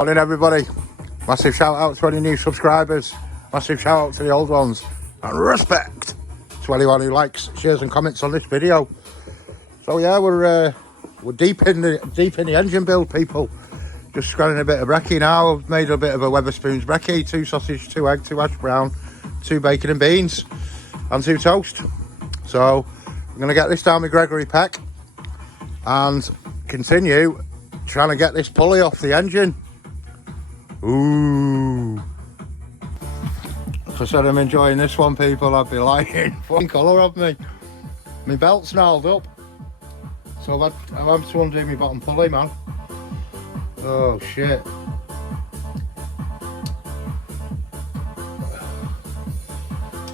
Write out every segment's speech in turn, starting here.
Morning everybody, massive shout out to any new subscribers, massive shout out to the old ones, and respect to anyone who likes, shares and comments on this video. So yeah, we're deep in the engine build, people. Just scanning a bit of brekkie now. I've made a bit of a Wetherspoons brekkie, 2 sausage, 2 egg, 2 hash brown, 2 bacon and beans, and 2 toast. So I'm going to get this down with Gregory Peck and continue trying to get this pulley off the engine. Ooh. If I said I'm enjoying this one, people, I'd be lying. Fucking colour of me. My belt's gnarled up. So I've had to undo my bottom pulley, man. Oh shit.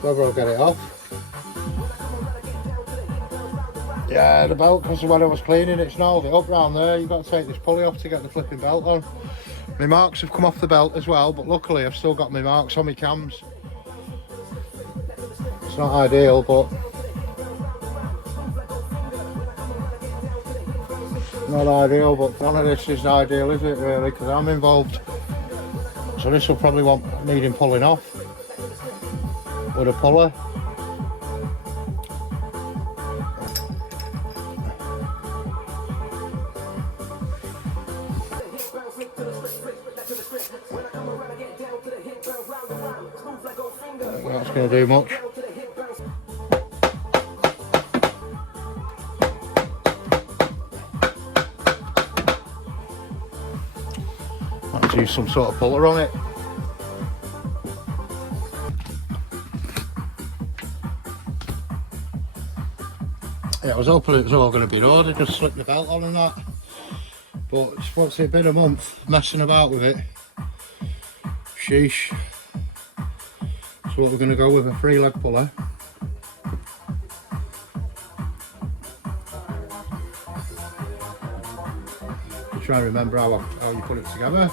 Whether I'll get it off. Yeah, the belt, because when I was cleaning it, gnarled it up round there. You've got to take this pulley off to get the flipping belt on. My marks have come off the belt as well, but luckily I've still got my marks on my cams. It's not ideal, but not ideal, but none of this is ideal, is it really? Because I'm involved. So this will probably want needing pulling off with a puller. That's going to do much. Let's use some sort of puller on it. Yeah, I was hoping it was all going to be ordered, just slip the belt on and that. But once it's been a month messing about with it, sheesh. So what we're going to go with a 3-leg puller. Try and remember how you put it together.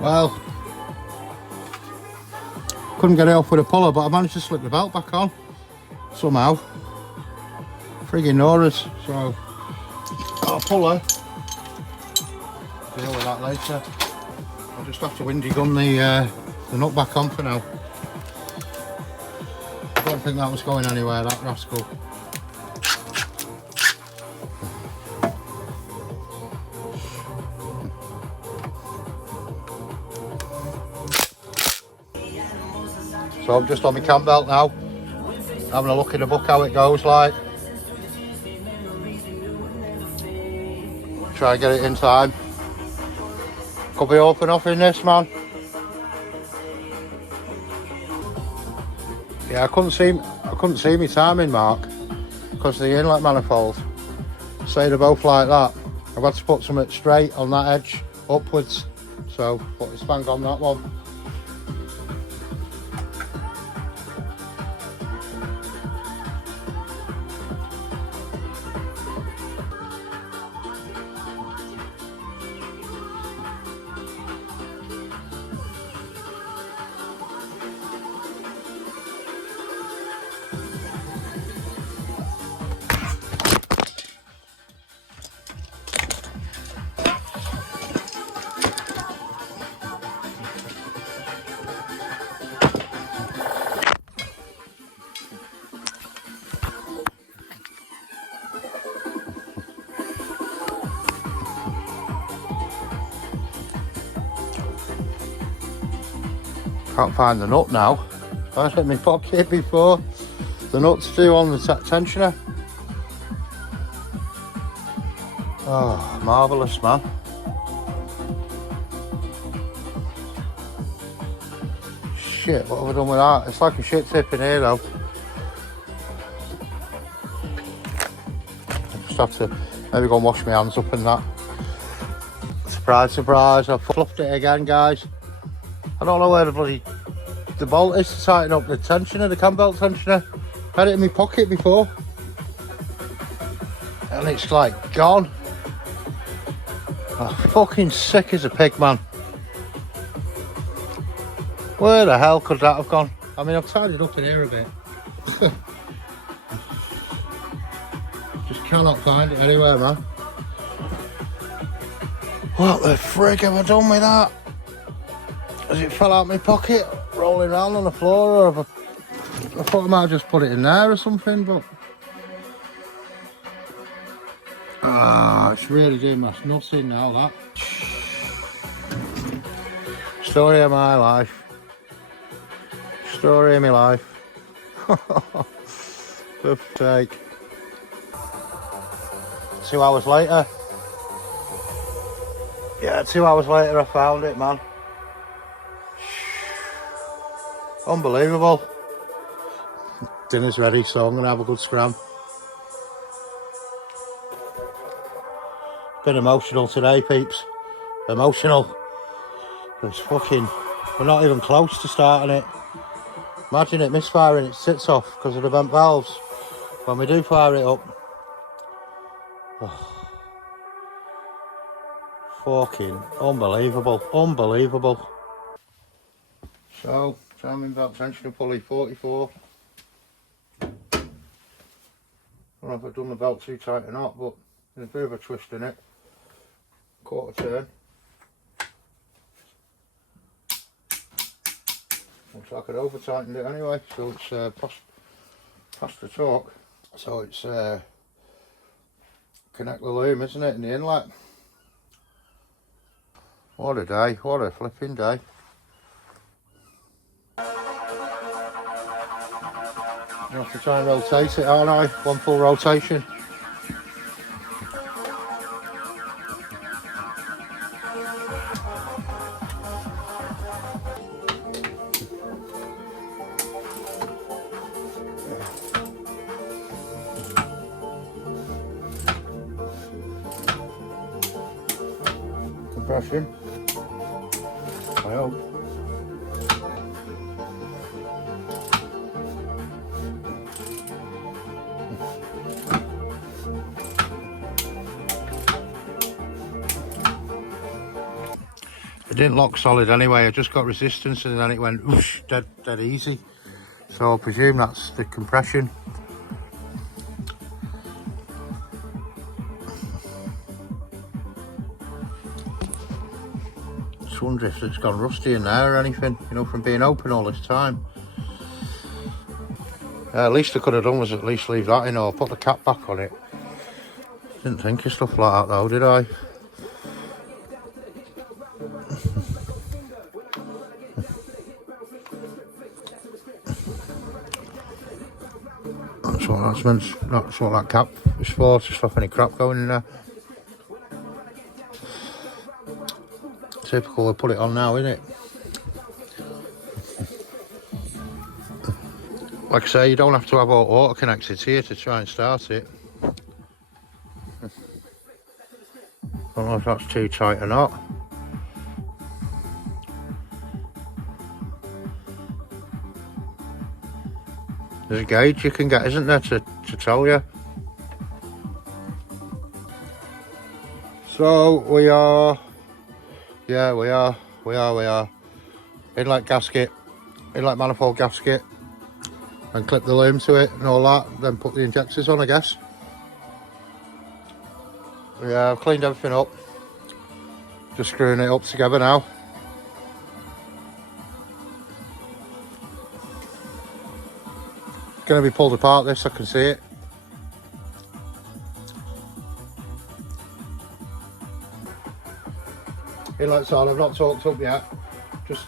Well, couldn't get it off with a puller, but I managed to slip the belt back on somehow. Friggin' Nora's. So got a puller. Deal with that later. I'll just have to windy gun the nut back on for now. I don't think that was going anywhere, that rascal. So I'm just on my cam belt now, having a look in the book how it goes like. Try and get it in time. Could be open off in this, man. Yeah, I couldn't see my timing mark because the inlet manifold. Say they're both like that. I've had to put something straight on that edge upwards. So put the spank on that one. Can't find the nut now. I had it in my pocket before. The nut's still on the tensioner. Oh, marvellous, man. Shit, what have I done with that? It's like a shit tip in here though. I just have to maybe go and wash my hands up and that. Surprise, surprise, I've fluffed it again, guys. I don't know where the bolt is to tighten up the tensioner, the cam belt tensioner. I had it in my pocket before. And it's like gone. I'm fucking sick as a pig, man. Where the hell could that have gone? I mean, I've tidied up in here a bit. Just cannot find it anywhere, man. What the frick have I done with that? Has it fell out my pocket, rolling around on the floor, or have I thought I might have just put it in there or something, but... Ah, it's really doing my nuts in now, that. Story of my life. Story of my life. For sake. 2 hours later. Yeah, 2 hours later I found it, man. Unbelievable. Dinner's ready, so I'm going to have a good scram. Been emotional today, peeps. Emotional. It's fucking... We're not even close to starting it. Imagine it misfiring, it sits off because of the bent valves. When we do fire it up... Oh, fucking unbelievable. Unbelievable. So, timing belt tensioner pulley 44. I don't know if I've done the belt too tight or not, but there's a bit of a twist in it. Quarter turn. Looks like I'd over tightened it anyway, so it's past the torque. So it's connect the loom, isn't it, in the inlet. What a day, what a flipping day. I have to try and rotate it, aren't I? One full rotation. Compression. I hope. It didn't lock solid anyway, I just got resistance and then it went whoosh, dead easy. So I presume that's the compression. Just wonder if it's gone rusty in there or anything, you know, from being open all this time. At least I could have done was at least leave that in or put the cap back on it. Didn't think of stuff like that though, did I? That's what that's meant. That's what that cap is for, to stop any crap going in there. Typical, we put it on now, isn't it? Like I say, you don't have to have auto connected here to try and start it. Don't know if that's too tight or not. There's a gauge you can get, isn't there, to tell you. So we are, yeah, we are. Inlet gasket, inlet manifold gasket, and clip the loom to it and all that, then put the injectors on, I guess. Yeah, I've cleaned everything up. Just screwing it up together now. It's going to be pulled apart, this, I can see it. Inlet's on, I've not torqued up yet. Just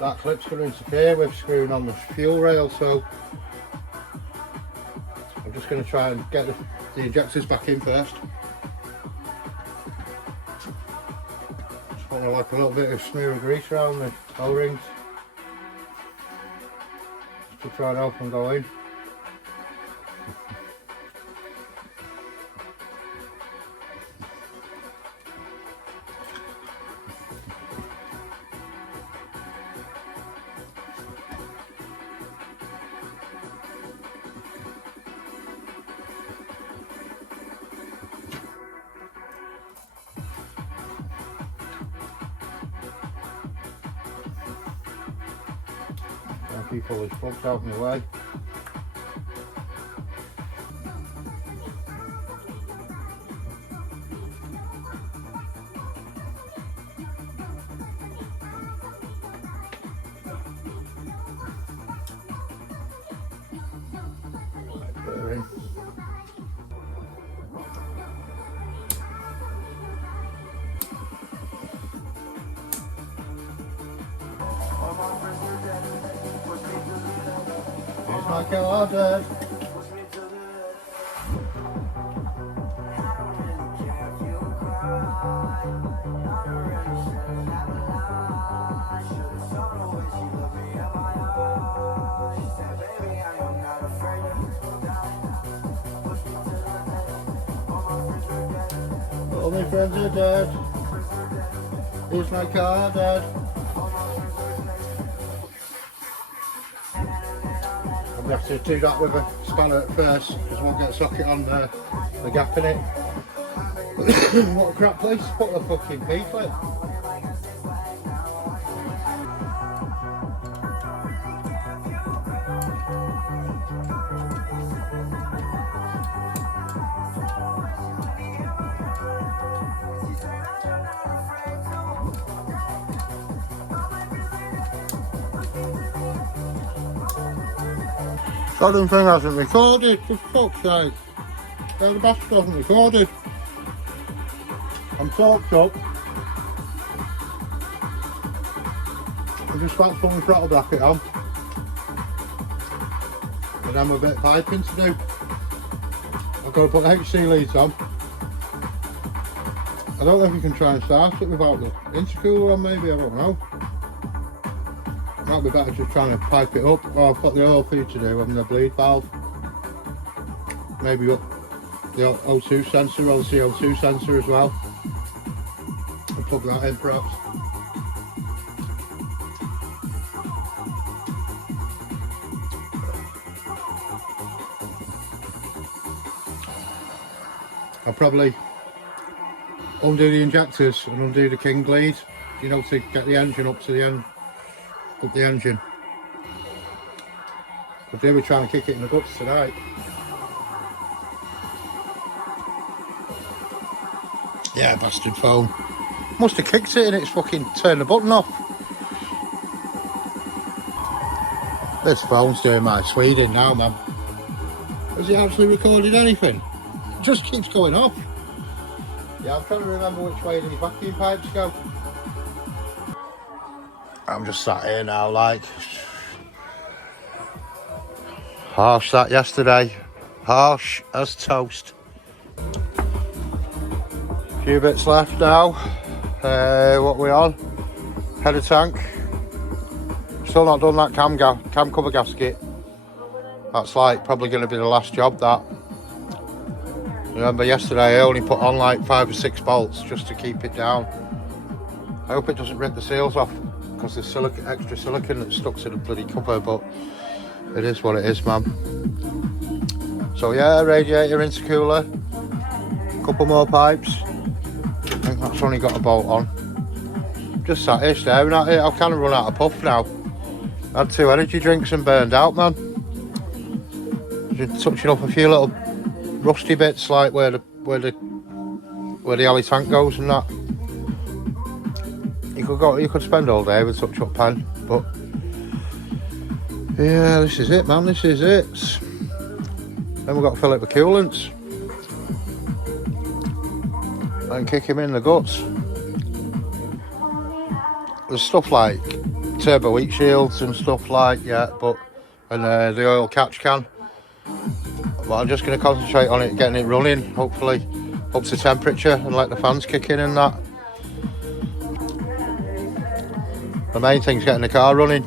that clip's going to interfere with screwing on the fuel rail, so I'm just going to try and get the injectors back in first. Just want to like a little bit of smear of grease around the O-rings to try and help them go in. I'll keep all these plugs out of my way. Here's my card. All my friends are dead. Here's my car, Dad. I'm going to have to do that with a spanner at first because I won't get a socket on the gap in it. What a crap place to put the fucking P-flip. Goddamn thing hasn't recorded, for fuck's sake. The bastard hasn't recorded. I'm torqued up. I'm just about to put my throttle bracket on. And then a bit of piping to do. I've got to put HC leads on. I don't know if you can try and start it without the intercooler on, maybe, I don't know. Might be better just trying to pipe it up. Oh, I've got the oil feed to do and the bleed valve. Maybe up the O2 sensor or the CO2 sensor as well. And plug that in perhaps. I'll probably undo the injectors and undo the king bleed, you know, to get the engine up to the end. Up the engine. But they were trying to kick it in the guts tonight. Yeah, bastard phone. Must have kicked it and it's fucking turned the button off. This phone's doing my Sweden now, man. Has it actually recorded anything? It just keeps going off. Yeah, I'm trying to remember which way the vacuum pipes go. I'm just sat here now, like, harsh that yesterday, harsh as toast. Few bits left now. What we on? Head of tank. Still not done that cam cover gasket. That's like probably going to be the last job. That. Remember yesterday I only put on like 5 or 6 bolts just to keep it down. I hope it doesn't rip the seals off, because there's extra silicone that's stuck to the bloody cover, but it is what it is, man. So yeah, radiator, intercooler, couple more pipes. I think that's only got a bolt on. Just sat here staring at it. I've kind of run out of puff now. Had 2 energy drinks and burned out, man. Just touching up a few little rusty bits, like where the alley tank goes and that. You could spend all day with touch up pen, but yeah, this is it, man. This is it. Then we've got to fill it with coolants and kick him in the guts. There's stuff like turbo heat shields and stuff like, yeah, but and the oil catch can. But I'm just going to concentrate on it, getting it running, hopefully up to temperature, and let the fans kick in and that. The main thing's getting the car running.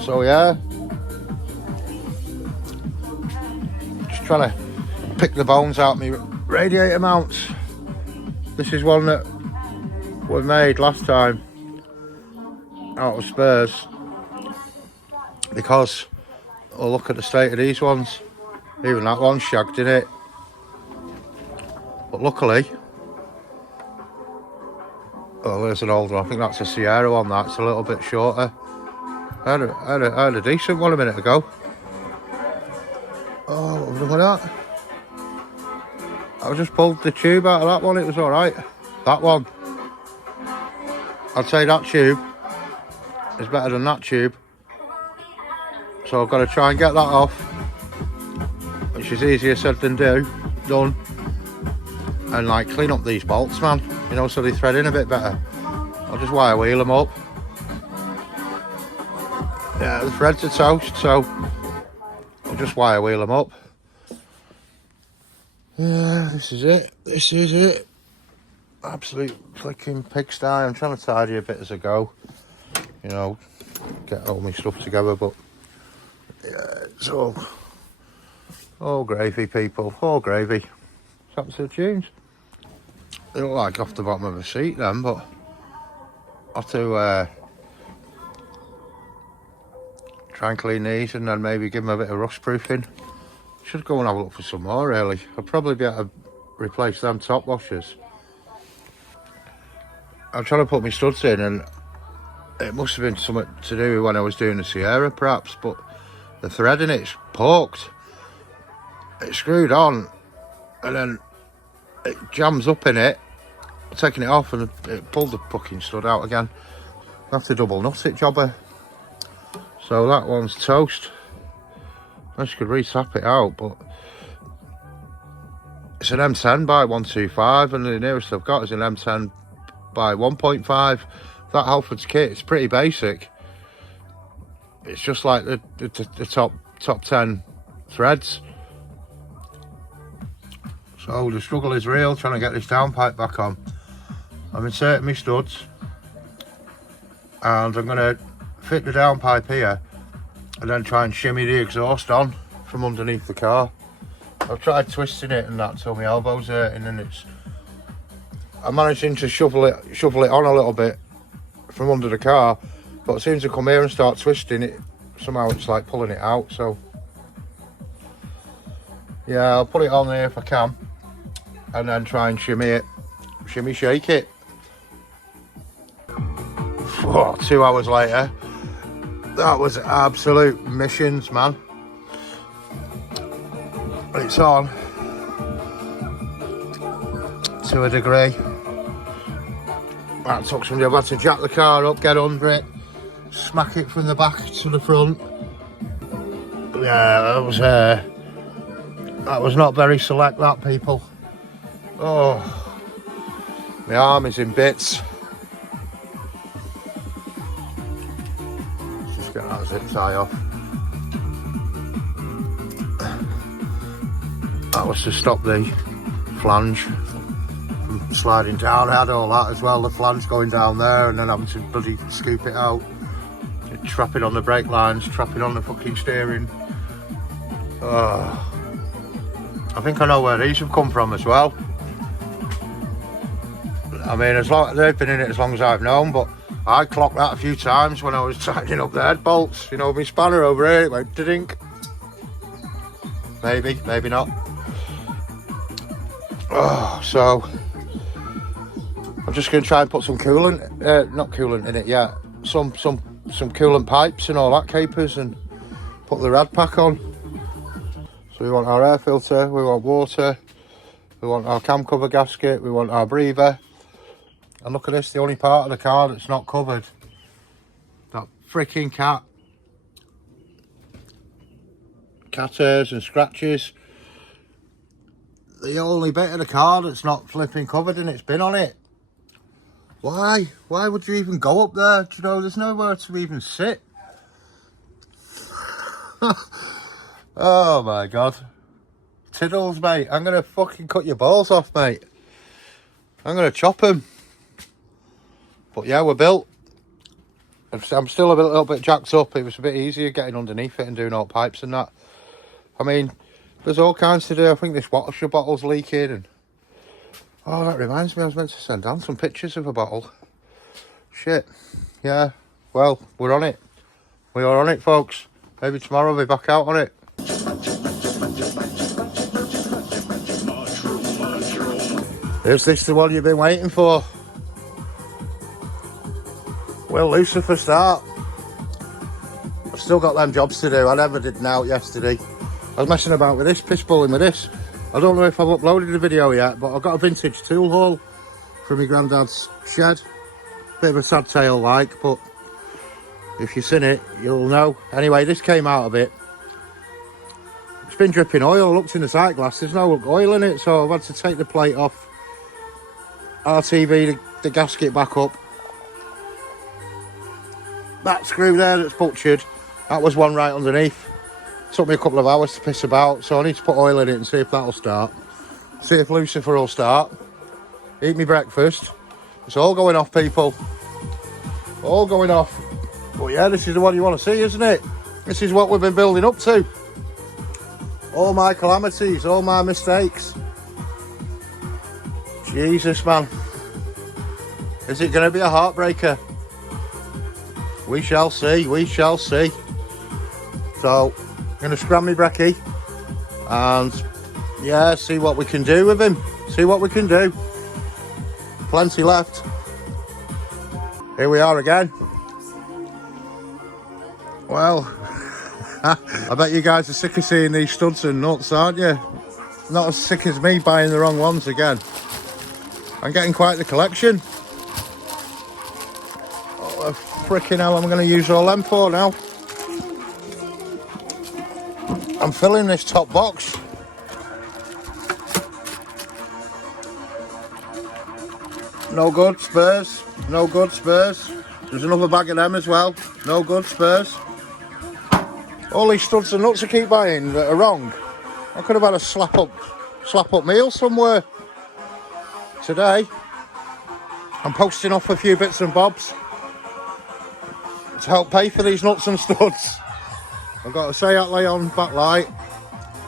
So yeah, just trying to pick the bones out of my radiator mounts. This is one that we made last time out of spares, because oh, look at the state of these ones. Even that one's shagged in it. But luckily, Oh, there's an old one. I think that's a Sierra one. That's a little bit shorter. I had a decent one a minute ago. Oh, what was wrong with that? I just pulled the tube out of that one. It was all right. That one. I'd say that tube is better than that tube. So I've got to try and get that off, which is easier said than done. And like clean up these bolts, man. You know, so they thread in a bit better. I'll just wire wheel them up. Yeah, the threads are toast, so I'll just wire wheel them up. Yeah, this is it. This is it. Absolute flicking pigsty. I'm trying to tidy a bit as I go. You know, get all my stuff together, but yeah, it's all gravy, people. All gravy. It's up to the tunes. They look like off the bottom of a seat then, but I'll have to try and clean these and then maybe give them a bit of rust proofing. Should go and have a look for some more really. I'll probably be able to replace them top washers. I'm trying to put my studs in and it must have been something to do with when I was doing the Sierra perhaps, but the thread in it's porked. It's screwed on and then it jams up in it. I'm taking it off and it pulled the fucking stud out again. I have to double nut it, jobber. So that one's toast. I could re-tap it out, but it's an M10 by 125 and the nearest I've got is an M10 by 1.5. That Halford's kit, it's pretty basic. It's just like the top 10 threads. So the struggle is real, trying to get this downpipe back on. I'm inserting my studs and I'm going to fit the downpipe here and then try and shimmy the exhaust on from underneath the car. I've tried twisting it and that till my elbow's hurting, and I'm managing to shuffle it on a little bit from under the car, but as soon as I come here and start twisting it, somehow it's like pulling it out. So yeah, I'll put it on there if I can and then try and shimmy shake it. Oh, 2 hours later, that was absolute missions, man. It's on to a degree. That took some job. I had to jack the car up, get under it, smack it from the back to the front. Yeah, that was not very select, that, people. Oh, my arm is in bits. Get that zip tie off. That was to stop the flange from sliding down. I had all that as well, the flange going down there and then having to bloody scoop it out. Trapping on the brake lines, trapping on the fucking steering. I think I know where these have come from as well. I mean, as long they've been in it as long as I've known, but I clocked that a few times when I was tightening up the head bolts. You know, my spanner over here, it went to-dink. Maybe, maybe not. Oh, so I'm just going to try and put some coolant, not coolant in it yet, some coolant pipes and all that capers, and put the rad pack on. So we want our air filter, we want water, we want our cam cover gasket, we want our breather. And look at this, the only part of the car that's not covered. That freaking cat hairs and scratches. The only bit of the car that's not flipping covered and it's been on it. Why? Why would you even go up there? Do you know, there's nowhere to even sit. Oh my God. Tiddles, mate. I'm going to fucking cut your balls off, mate. I'm going to chop them. But yeah, we're built. I'm still a little bit jacked up. It was a bit easier getting underneath it and doing all pipes and that. I mean, there's all kinds to do. I think this washer bottle's leaking. And oh, that reminds me, I was meant to send down some pictures of a bottle. Shit. Yeah, well, we're on it. We are on it, folks. Maybe tomorrow we'll be back out on it. Is this the one you've been waiting for? Will Lucifer start? I've still got them jobs to do. I never did an out yesterday. I was messing about with this, piss pulling with this. I don't know if I've uploaded the video yet, but I've got a vintage tool haul from my granddad's shed. Bit of a sad tale like, but if you've seen it, you'll know. Anyway, this came out of it. It's been dripping oil. I looked in the sight glass, there's no oil in it, so I've had to take the plate off, RTV the gasket back up. That screw there that's butchered, that was one right underneath. Took me a couple of hours to piss about, so I need to put oil in it and see if that'll start. See if Lucifer will start. Eat me breakfast. It's all going off, people. All going off. But yeah, this is the one you want to see, isn't it? This is what we've been building up to. All my calamities, all my mistakes. Jesus, man. Is it going to be a heartbreaker? We shall see, we shall see. So, I'm going to scram me brekkie and, yeah, see what we can do with him. See what we can do. Plenty left. Here we are again. Well, I bet you guys are sick of seeing these studs and nuts, aren't you? Not as sick as me buying the wrong ones again. I'm getting quite the collection. Oh, freaking hell, I'm going to use all them for now. I'm filling this top box. No good, Spurs. No good, Spurs. There's another bag of them as well. No good, Spurs. All these studs and nuts I keep buying that are wrong. I could have had a slap up meal somewhere. Today, I'm posting off a few bits and bobs to help pay for these nuts and studs. I've got a Seat Leon backlight,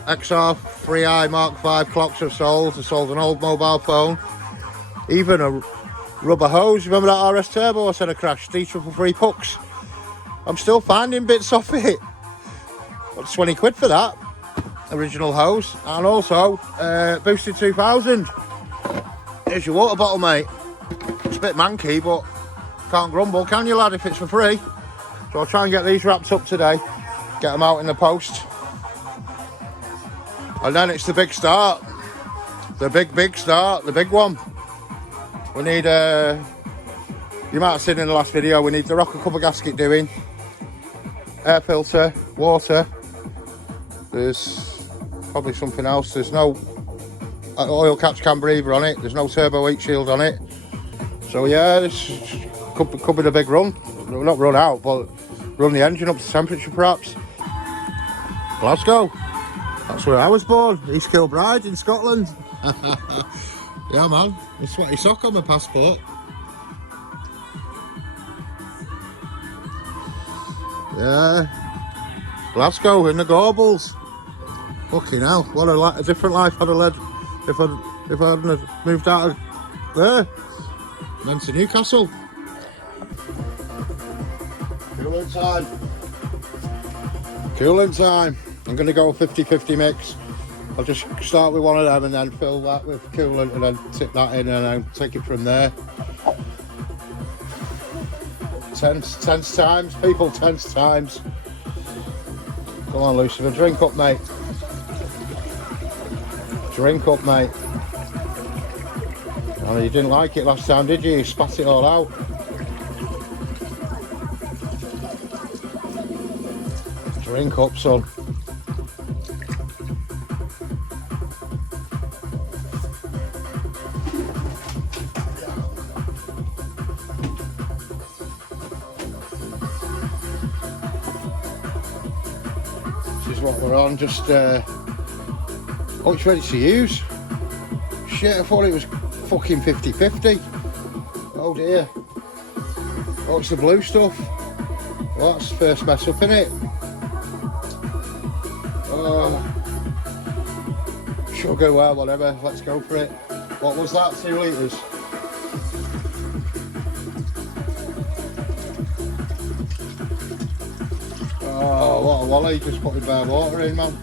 XR 3i Mark V clocks I've sold. I sold an old mobile phone, even a rubber hose. Remember that RS Turbo I said I crashed? D3 pucks. I'm still finding bits off it. What's 20 quid for that? Original hose. And also, Boosted 2000. Here's your water bottle, mate. It's a bit manky, but can't grumble, can you, lad, if it's for free? So I'll try and get these wrapped up today. Get them out in the post. And then it's the big start. The big start. The big one. We need, you might have seen in the last video, we need the rocker cover gasket doing. Air filter, water. There's probably something else. There's no oil catch cam breather on it. There's no turbo heat shield on it. So yeah, this could be the big run. Not run out, but run the engine up to temperature perhaps. Glasgow. That's where I was born. East Kilbride in Scotland. Yeah, man. A sweaty sock on my passport. Yeah. Glasgow in the Gorbals. Fucking hell. What a different life I'd have led if I hadn't have moved out of there. Then to Newcastle. Coolant time. Coolant time. I'm going to go a 50-50 mix. I'll just start with one of them and then fill that with coolant and then tip that in and then take it from there. Tense times, people, tense times. Come on, Lucifer, drink up, mate. Drink up, mate. Oh, you didn't like it last time, did you? You spat it all out. Drink up, son. This is what we're on, just oh, it's ready to use. Shit, I thought it was fucking 50-50. Oh dear. Oh, it's the blue stuff. Well, that's the first mess up, innit? Sugar, well, whatever, let's go for it. What was that, 2 litres? Oh, what a wally, just putting bare water in, man.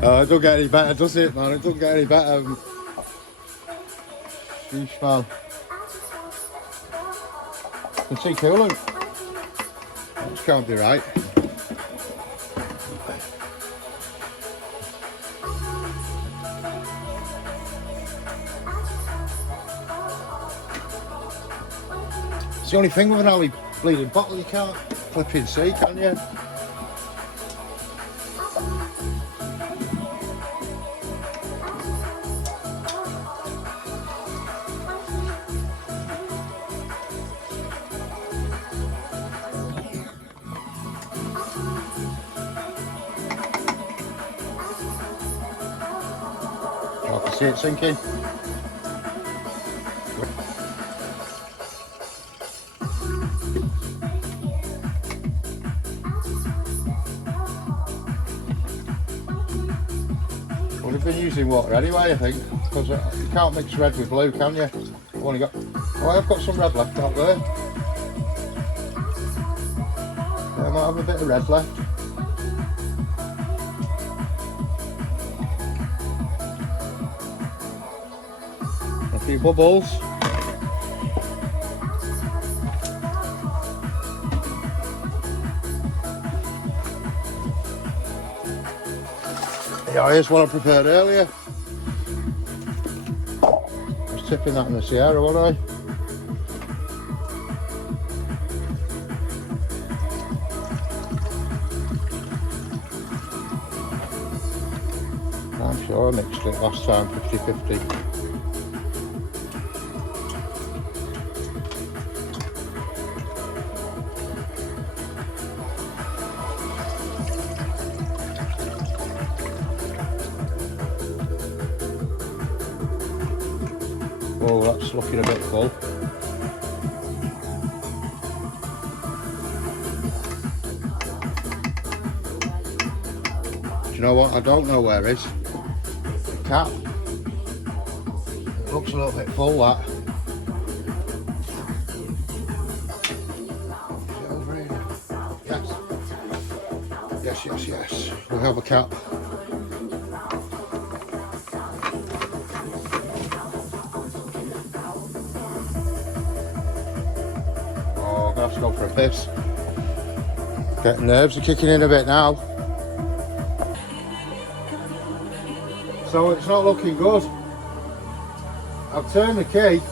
Oh, it don't get any better, does it, man? It don't get any better. Sheesh, man. You can see coolant. That can't be right. It's the only thing with an alley bleeding bottle, you can't flipping see, can you? I can see it sinking. Well, we've been using water anyway, I think, because you can't mix red with blue, can you? I've only got, oh, I've got some red left out there. Yeah, I might have a bit of red left. A few bubbles. Yeah, here's what I prepared earlier. I was tipping that in the Sierra, wasn't I? I'm sure I mixed it last time 50-50. Oh, that's looking a bit full. Do you know what? I don't know where it is. The cap. It looks a little bit full, that. Is it over here? Yes. Yes, yes, yes. We have a cap. I have to go for a piss. Getting nerves are kicking in a bit now. So it's not looking good. I've turned the key.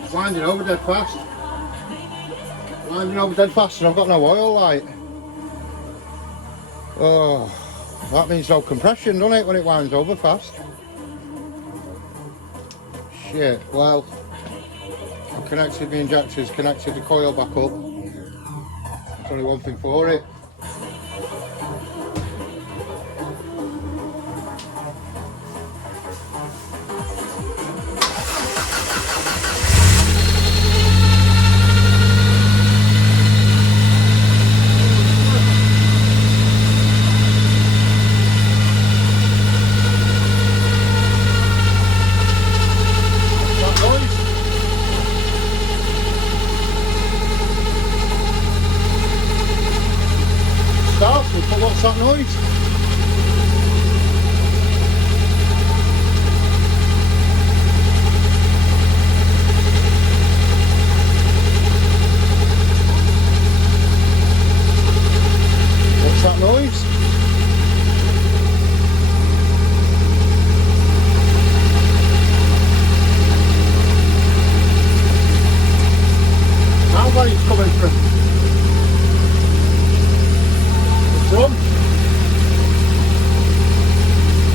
It's winding over dead fast. And I've got no oil light. Oh, that means no compression, doesn't it, when it winds over fast? Shit, well, I've connected the injectors, connected the coil back up. There's only one thing for it. But what's that noise? What's that noise? Sounds like it's coming from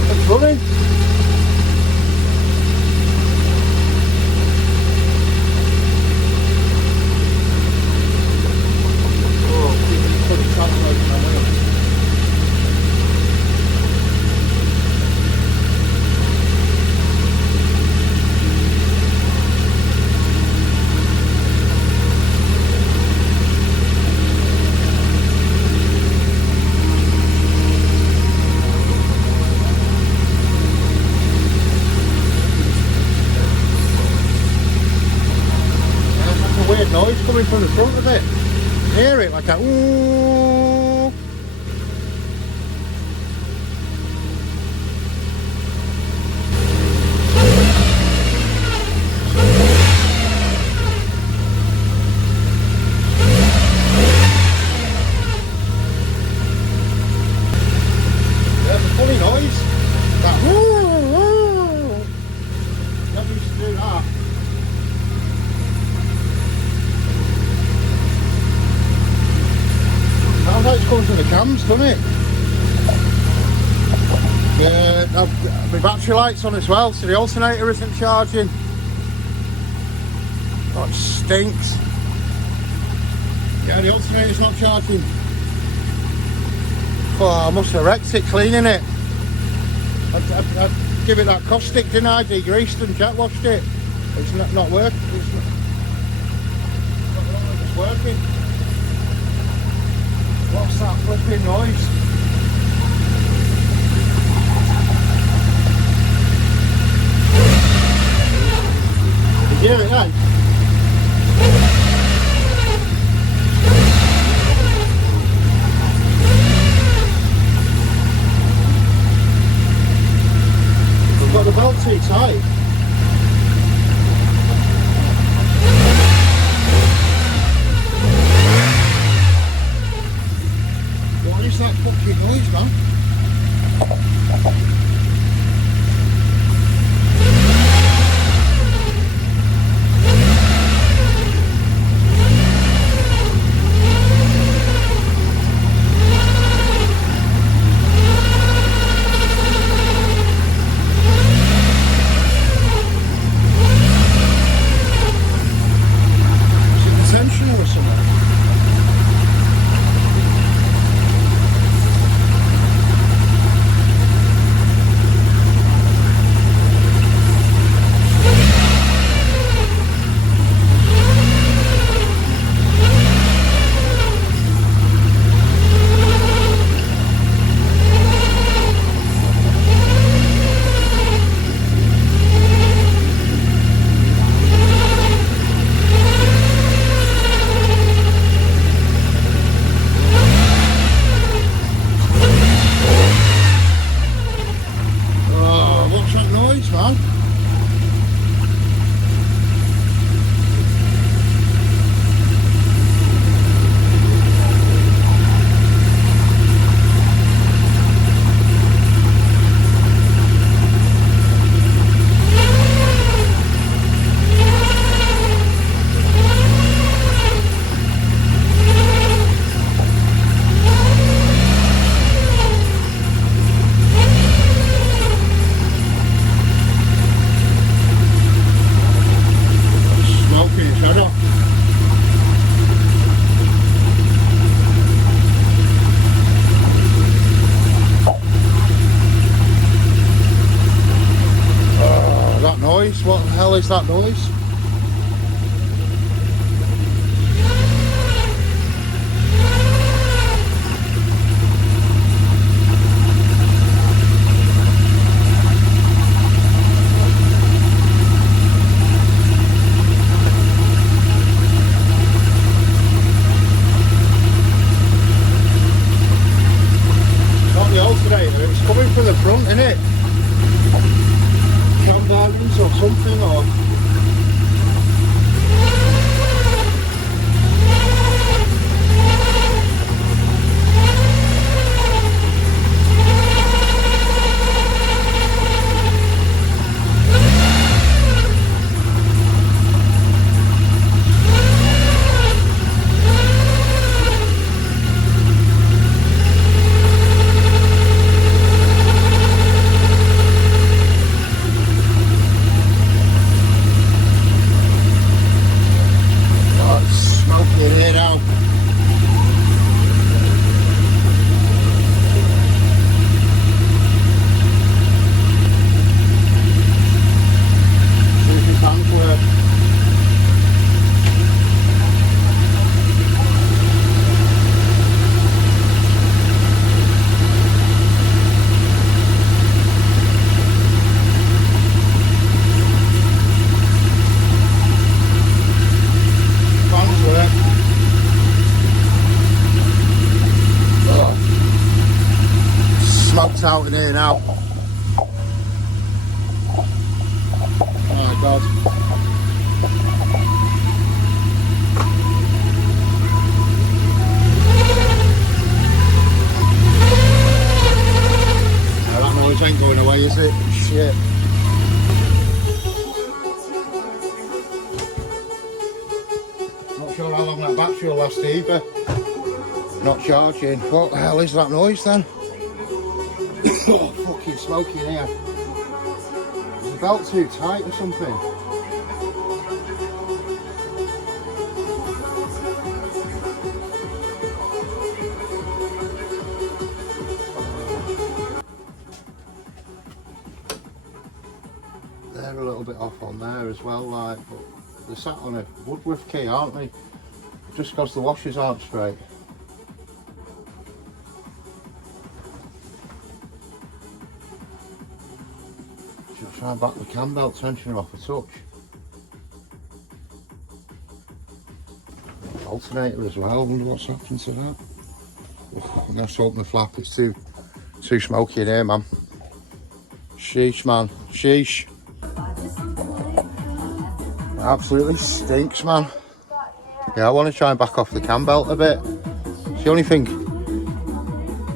it's running. Weird noise coming from the front of it. Hear it like a ooh. There's a funny noise. That ooh. Not used to do that. Sounds like it's coming from the cams, doesn't it? My battery light's on as well, so the alternator isn't charging. Oh, it stinks. Yeah, the alternator's not charging. Oh, I must have wrecked it cleaning it. I'd give it that caustic, didn't I? Degreased and jet washed it. It's not working. It's working. What's that flipping noise? You hear it then? We've got the belt too tight. What is that fucking noise, man? Is it the tensioner or something? Man. What the hell is that noise? It's not the alternator, it's coming from the front, isn't it? Or something, or God. That noise ain't going away, is it? Shit. Not sure how long that battery will last either. Not charging. What the hell is that noise then? Oh, fucking smoky in here. Is the belt too tight or something? They're a little bit off on there as well, like, but they're sat on a Woodworth key, aren't they? Just because the washers aren't straight. Should try and back the cam belt tensioner off a touch. Alternator as well, I wonder what's happened to that. I'm going to have to open the flap, it's too smoky in here, man. Sheesh, man, sheesh. It absolutely stinks, man. Yeah, I want to try and back off the cam belt a bit. It's the only thing,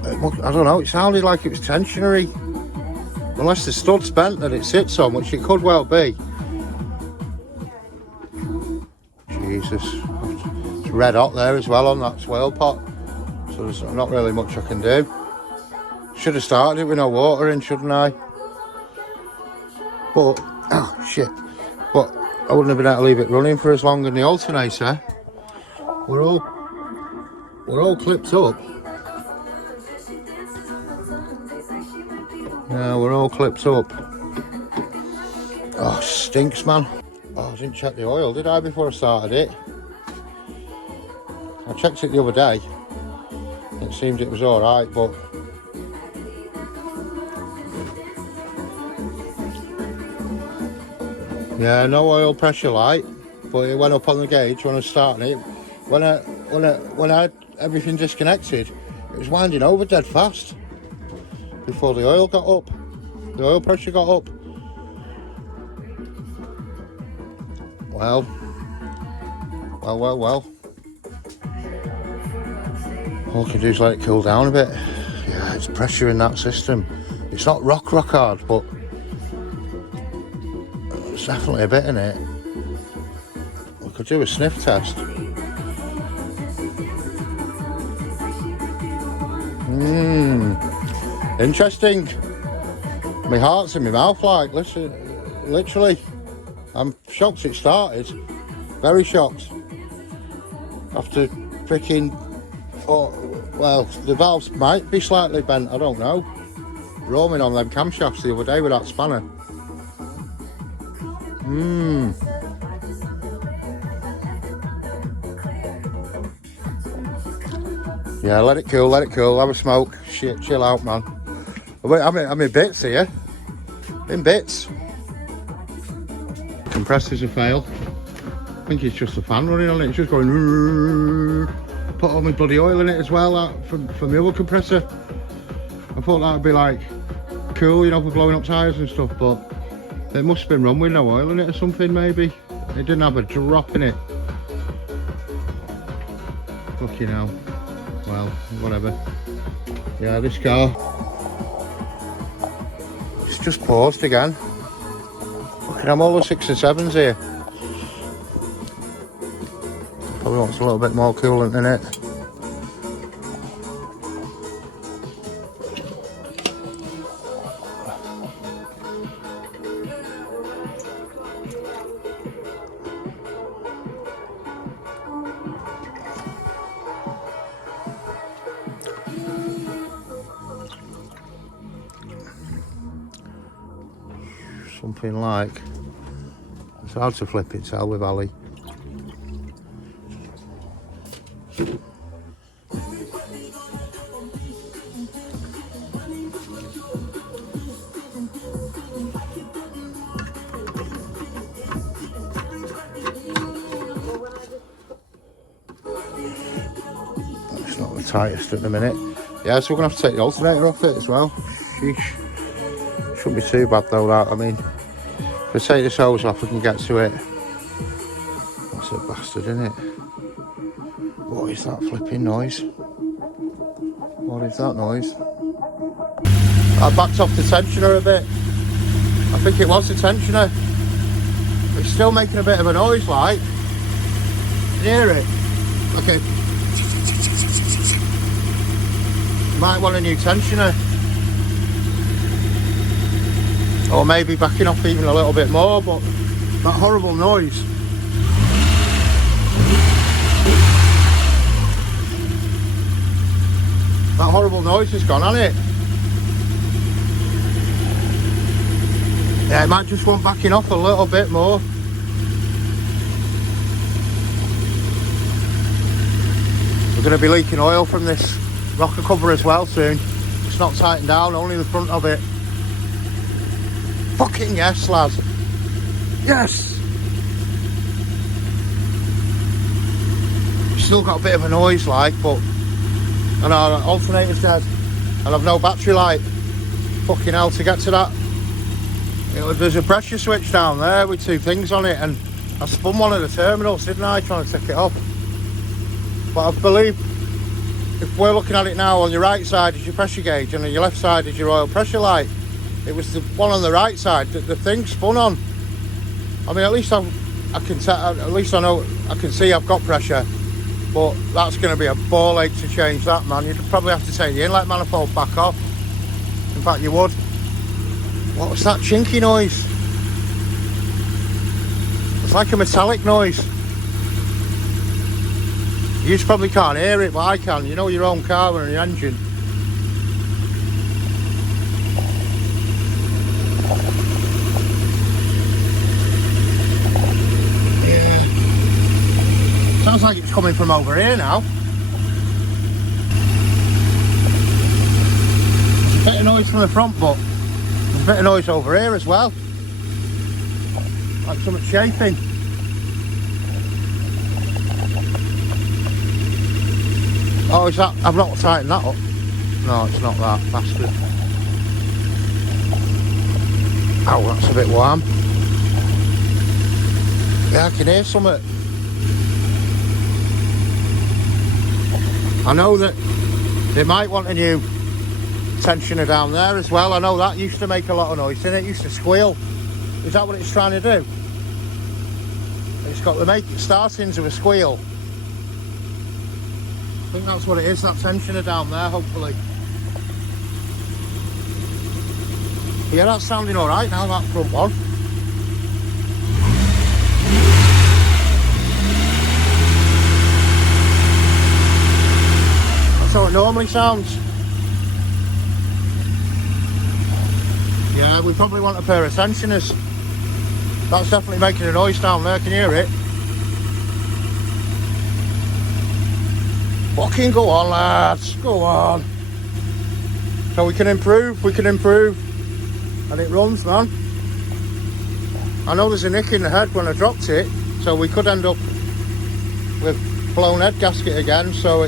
I don't know, it sounded like it was tensionary. Unless the stud's bent that it sits on, which it could well be. Jesus. It's red hot there as well on that swirl pot. So there's not really much I can do. Should have started it with no water in, shouldn't I? But, oh shit. But I wouldn't have been able to leave it running for as long as the alternator. We're all clipped up. Yeah, we're all clipped up. Oh, stinks, man. Oh, I didn't check the oil, did I, before I started it? I checked it the other day. It seemed it was alright, but... yeah, no oil pressure light, but it went up on the gauge when I was starting it. When I had everything disconnected, it was winding over dead fast before the oil got up. The oil pressure got up. Well. All I can do is let it cool down a bit. Yeah, it's pressure in that system. It's not rock hard, but there's definitely a bit in it. We could do a sniff test. Interesting. My heart's in my mouth, like, literally. I'm shocked it started. Very shocked. After freaking... oh, well, the valves might be slightly bent, I don't know. Roaming on them camshafts the other day with that spanner. Yeah, let it cool, have a smoke. Shit, chill out, man. I'm in bits here. In bits. Compressor's a fail. I think it's just a fan running on it. It's just going... put all my bloody oil in it as well, from the other compressor. I thought that would be like cool, you know, for blowing up tyres and stuff, but it must have been run with no oil in it or something, maybe. It didn't have a drop in it. Fucking hell. Well, whatever. Yeah, this car, it's just paused again. Fucking, I'm all the 6 and 7s here. Probably wants a little bit more coolant in it. Something like, it's hard to flip it, tell with Ali. It's not the tightest at the minute. Yeah, so we're gonna have to take the alternator off it as well. Sheesh. Shouldn't be too bad though, that. I mean, we take this hose off, we can get to it. That's a bastard, isn't it? What is that flipping noise? What is that noise? I backed off the tensioner a bit. I think it was the tensioner. It's still making a bit of a noise, like. Can you hear it? Okay. Might want a new tensioner. Or maybe backing off even a little bit more, but that horrible noise. That horrible noise is gone, hasn't it? Yeah, it might just want backing off a little bit more. We're going to be leaking oil from this rocker cover as well soon. It's not tightened down, only the front of it. Fucking yes, lad. Yes! Still got a bit of a noise, like, but... And our alternator's dead. And I've no battery light. Fucking hell, to get to that. There's a pressure switch down there with two things on it, and I spun one of the terminals, didn't I, trying to take it off. But I believe if we're looking at it now, on your right side is your pressure gauge and on your left side is your oil pressure light. It was the one on the right side that the thing spun on. I mean, at least I can tell, at least I know, I can see I've got pressure. But that's going to be a ball ache to change that, man. You'd probably have to take the inlet manifold back off. In fact, you would. What was that chinky noise? It's like a metallic noise. You probably can't hear it, but I can. You know your own car and your engine. Yeah. Sounds like it's coming from over here now. There's a bit of noise from the front, but there's a bit of noise over here as well. Like something chafing. Oh, is that? I've not tightened that up. No, it's not that, bastard. Oh, that's a bit warm. Yeah, I can hear something. I know that they might want a new tensioner down there as well. I know that used to make a lot of noise, didn't it? It used to squeal. Is that what it's trying to do? It's got the startings of a squeal. I think that's what it is, that tensioner down there, hopefully. Yeah, that's sounding alright now, that front one. That's how it normally sounds. Yeah, we probably want a pair of tensioners. That's definitely making a noise down there, can you hear it? Fucking go on, lads, go on. So we can improve, and it runs, man. I know there's a nick in the head when I dropped it, so we could end up with blown head gasket again, so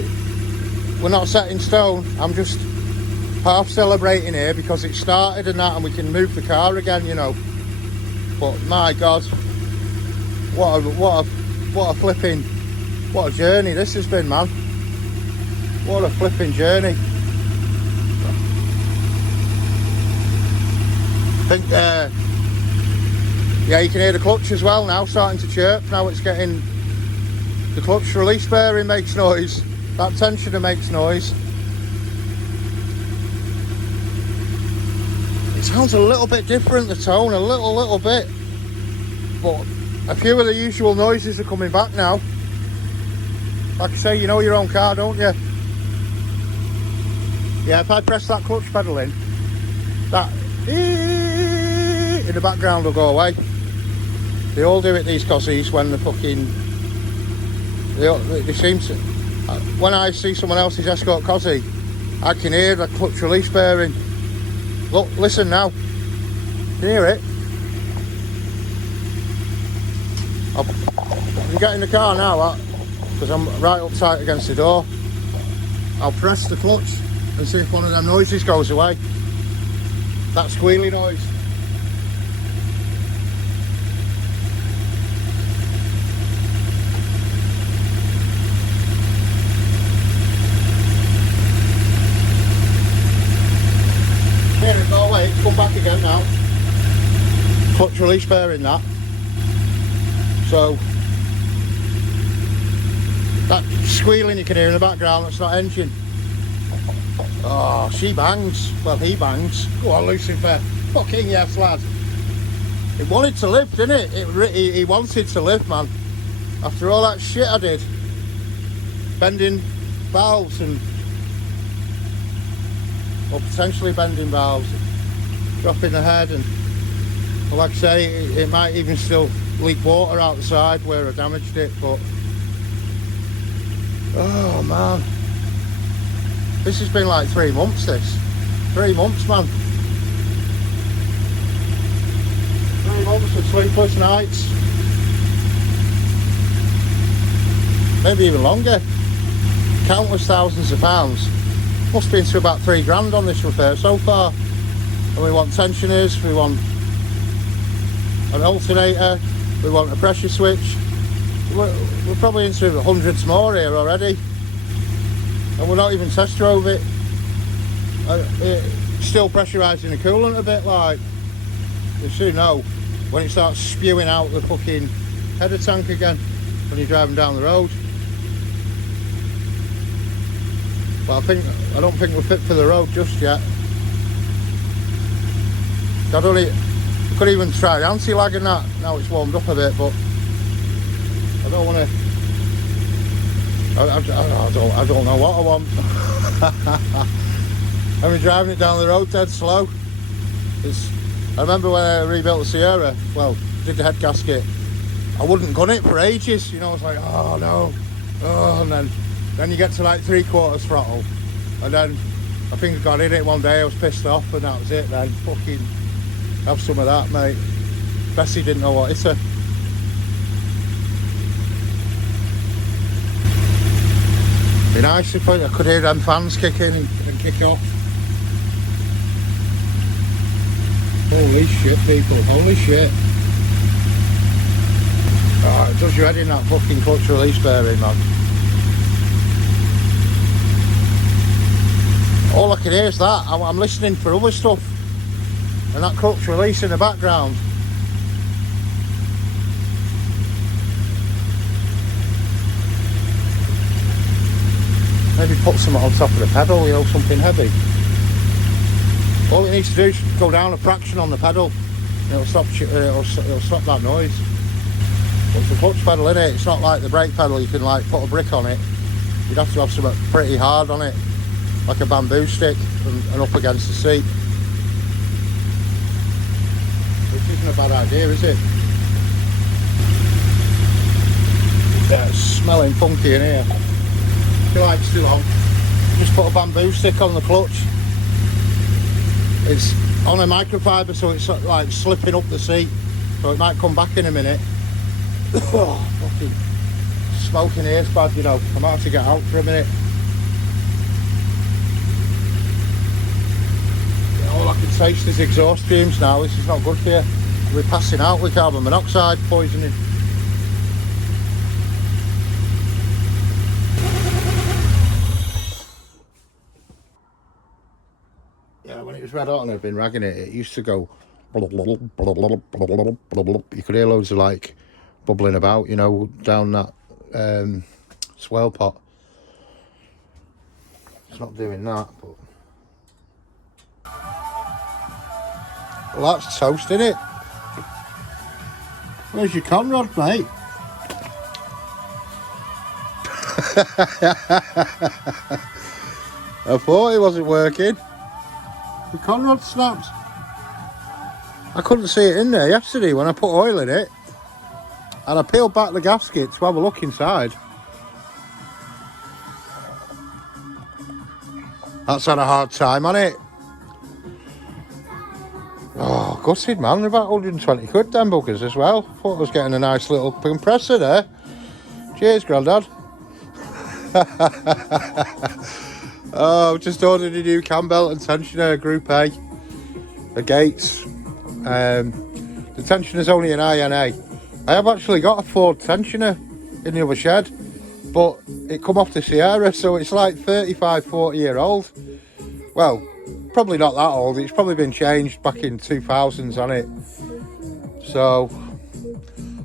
we're not set in stone. I'm just half celebrating here because it started and that, and we can move the car again, you know. But my God, what a flipping, what a journey this has been, man. What a flipping journey. I think, yeah, you can hear the clutch as well now, starting to chirp. Now it's getting, the clutch release bearing makes noise. That tensioner makes noise. It sounds a little bit different, the tone, a little bit. But a few of the usual noises are coming back now. Like I say, you know your own car, don't you? Yeah, if I press that clutch pedal in, that in the background will go away. They all do it, these Cossies, when the fucking... They seem to... When I see someone else's Escort Cossie, I can hear the clutch release bearing. Look, listen now. Can you hear it? I'm getting the car now, because I'm right up tight against the door. I'll press the clutch and see if one of them noises goes away. That squealy noise. release bearing that. So that squealing you can hear in the background, that's not engine. Oh, she bangs. Well, he bangs. Go on, Lucifer. Fucking yes, lad. It wanted to live, didn't it? He wanted to live, man. After all that shit I did. Bending valves and... or potentially bending valves. Dropping the head and... well, like I say, it might even still leak water out the side where I damaged it, but... oh, man. This has been like 3 months, this. 3 months, man. 3 months of sleepless nights. Maybe even longer. Countless thousands of pounds. Must be into about 3 grand on this repair so far. And we want tensioners, we want an alternator, we want a pressure switch. We're probably into hundreds more here already. And we're not even test drove it. It's still pressurising the coolant a bit, like. You soon know when it starts spewing out the fucking header tank again when you're driving down the road. But I don't think we're fit for the road just yet. I could even try the anti-lag in that. Now it's warmed up a bit, but I don't want to. I don't know what I want. I've been driving it down the road dead slow. I remember when I rebuilt the Sierra, well, did the head gasket, I wouldn't gun it for ages, you know. It's like, oh no, oh, and then you get to like 3/4 throttle, and then I think I got in it one day, I was pissed off, and that was it then. Fucking have some of that, mate. Bessie didn't know what hit her. Be nice if I could hear them fans kick in and kick off. Holy shit, people, holy shit. Oh, it does your head in, that fucking clutch release bearing, man. All I can hear is that. I'm listening for other stuff. And that clutch release in the background. Maybe put something on top of the pedal, you know, something heavy. All it needs to do is go down a fraction on the pedal. It'll stop that noise. But it's a clutch pedal, innit? It's not like the brake pedal, you can like put a brick on it. You'd have to have something pretty hard on it, like a bamboo stick, and up against the seat. Which isn't a bad idea, is it? Yeah, it's smelling funky in here. I feel like it's too long. Just put a bamboo stick on the clutch. It's on a microfiber, so it's like slipping up the seat, so it might come back in a minute. Oh, fucking smoking here's bad, you know. I might have to get out for a minute. All I can taste is exhaust fumes now. This is not good for you. We're passing out with carbon monoxide poisoning. Yeah, when it was red hot and I've been ragging it, it used to go. You could hear loads of like bubbling about, you know, down that swell pot. It's not doing that, but. Well, that's toast, isn't it? Where's your conrod, mate? I thought it wasn't working. The conrod snapped. I couldn't see it in there yesterday when I put oil in it. And I peeled back the gasket to have a look inside. That's had a hard time on it. Oh, gutted, man. They're about 120 quid, them buggers, as well. Thought I was getting a nice little compressor there. Cheers, Grandad. Oh, I've just ordered a new cam belt and tensioner, Group A. The Gates. The tensioner's only an INA. I have actually got a Ford tensioner in the other shed, but it come off the Sierra, so it's like 35, 40 year old. Well, probably not that old. It's probably been changed back in 2000s on it. So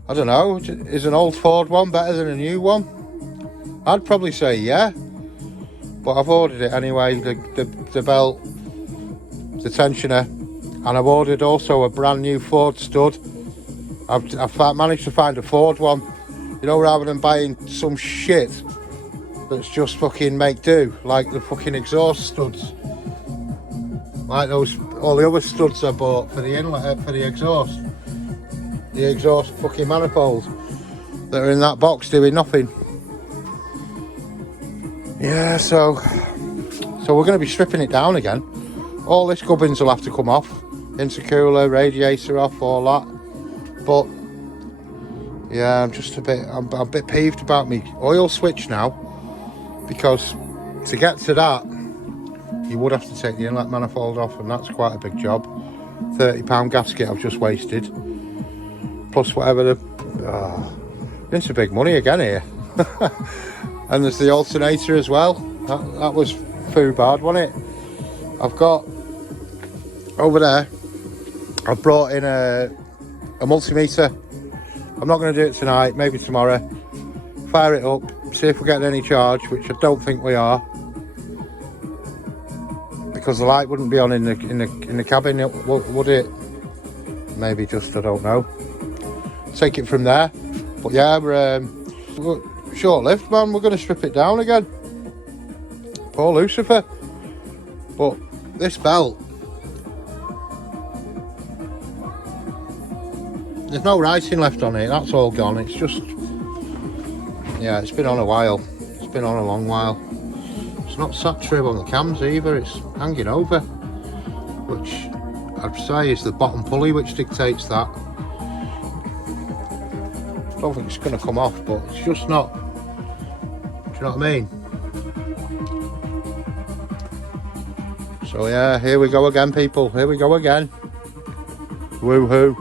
I don't know, is an old Ford one better than a new one? I'd probably say yeah, but I've ordered it anyway, the belt, the tensioner, and I've ordered also a brand new Ford stud. I've managed to find a Ford one, you know, rather than buying some shit that's just fucking make do, like the fucking exhaust studs, like those, all the other studs I bought for the inlet, for the exhaust fucking manifold that are in that box doing nothing. Yeah, so we're going to be stripping it down again. All this gubbins will have to come off, intercooler, radiator off, all that. But yeah, I'm a bit peeved about me oil switch now, because to get to that you would have to take the inlet manifold off, and that's quite a big job. £30 gasket I've just wasted, plus whatever into big money again here. And there's the alternator as well. That was foo bad, wasn't it? I've got over there, I've brought in a multimeter. I'm not going to do it tonight, maybe tomorrow. Fire it up, see if we're getting any charge, which I don't think we are, because the light wouldn't be on in the cabin, would it? Maybe just, I don't know. Take it from there. But yeah, we're short-lived, man. We're going to strip it down again. Poor Lucifer. But this belt, there's no writing left on it. That's all gone. It's just, yeah, it's been on a while. It's been on a long while. It's not sat true on the cams either. It's hanging over, which I'd say is the bottom pulley which dictates that. I don't think it's going to come off, but it's just not. Do you know what I mean? So yeah, here we go again, people. Here we go again. Woohoo.